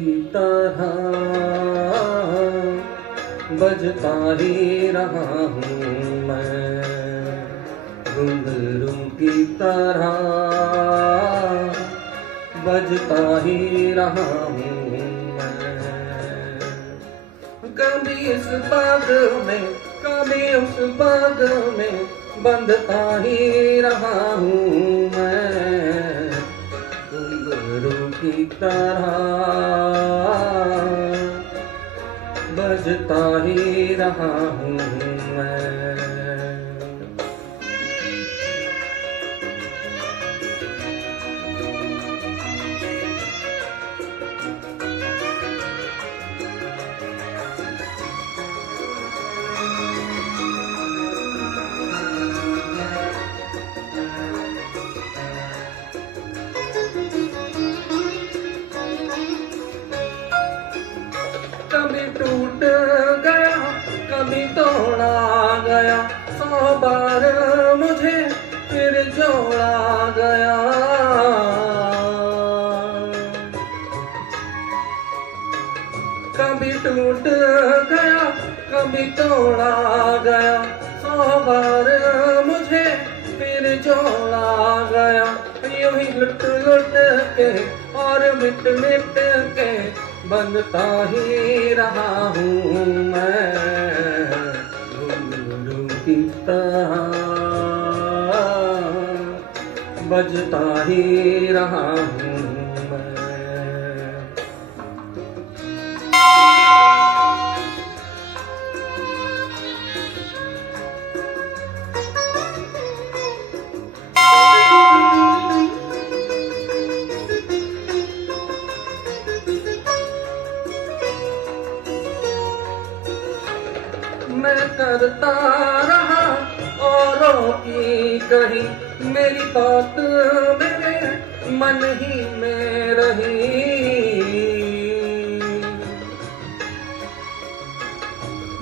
की तरह बजता ही रहा हूँ मैं, घुंघरू की तरह बजता ही रहा हूँ मैं। कभी इस बाग में कभी उस बाग में बंधता ही रहा हूँ मैं, घुंघरू की तरह बजता ही रहा हूँ मैं। कभी टूट गया कभी तोड़ा गया, 100 बार मुझे फिर जोड़ा गया। कभी टूट गया कभी तोड़ा गया, 100 बार मुझे फिर जोड़ा गया। यूं ही लुट लुट के और मिट मिट के बनता ही रहा हूँ मैं, घुंघरू की तरह बजता ही रहा हूँ मैं। मैं करता रहा औरों की कही, मेरी बात मेरे मन ही में रही।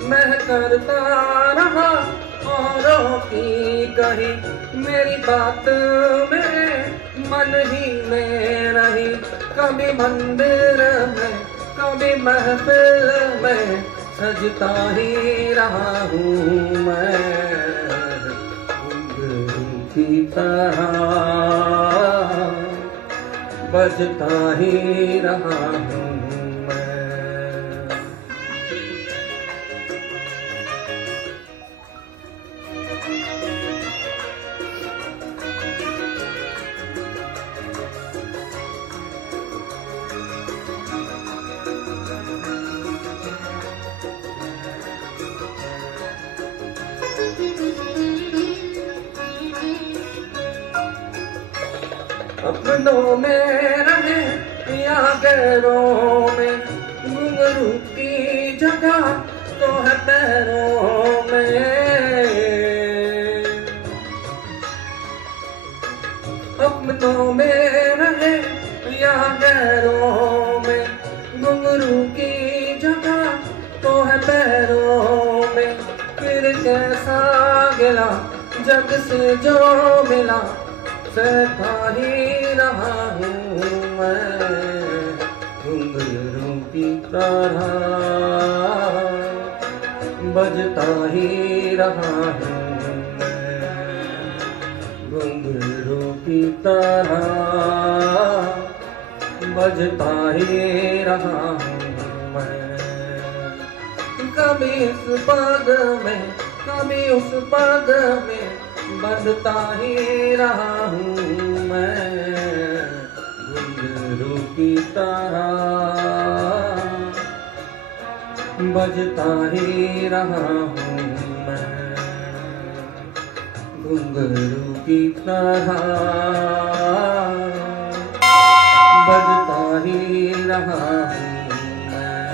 मैं करता रहा औरों की कही, मेरी बात मेरे मन ही में रही। कभी मंदिर में कभी महफिल में सजता ही रहा हूँ मैं, घुंघरू की तरह बजता ही रहा हूँ मैं। अपनों में रहे या गैरों में, घुंघरू की जगह तो है पैरों में। अपनों में रहे या गैरों में, घुंघरू की जगह तो है पैरों में। फिर कैसा गिला जग से जो मिला, सहता ही रहा हूँ मैं, घुंघरू की तरह बजता ही रहा हूँ मैं, घुंघरू की तरह बजता ही रहा हूँ मैं। कभी इस बाग में कभी उस बाग में बजता ही रहा हूँ मैं, घुंघरू की तरह बजता ही रहा हूँ मैं, घुंघरू की तरह बजता ही रहा हूँ मैं,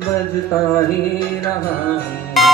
बजता ही रहा हूँ मैं।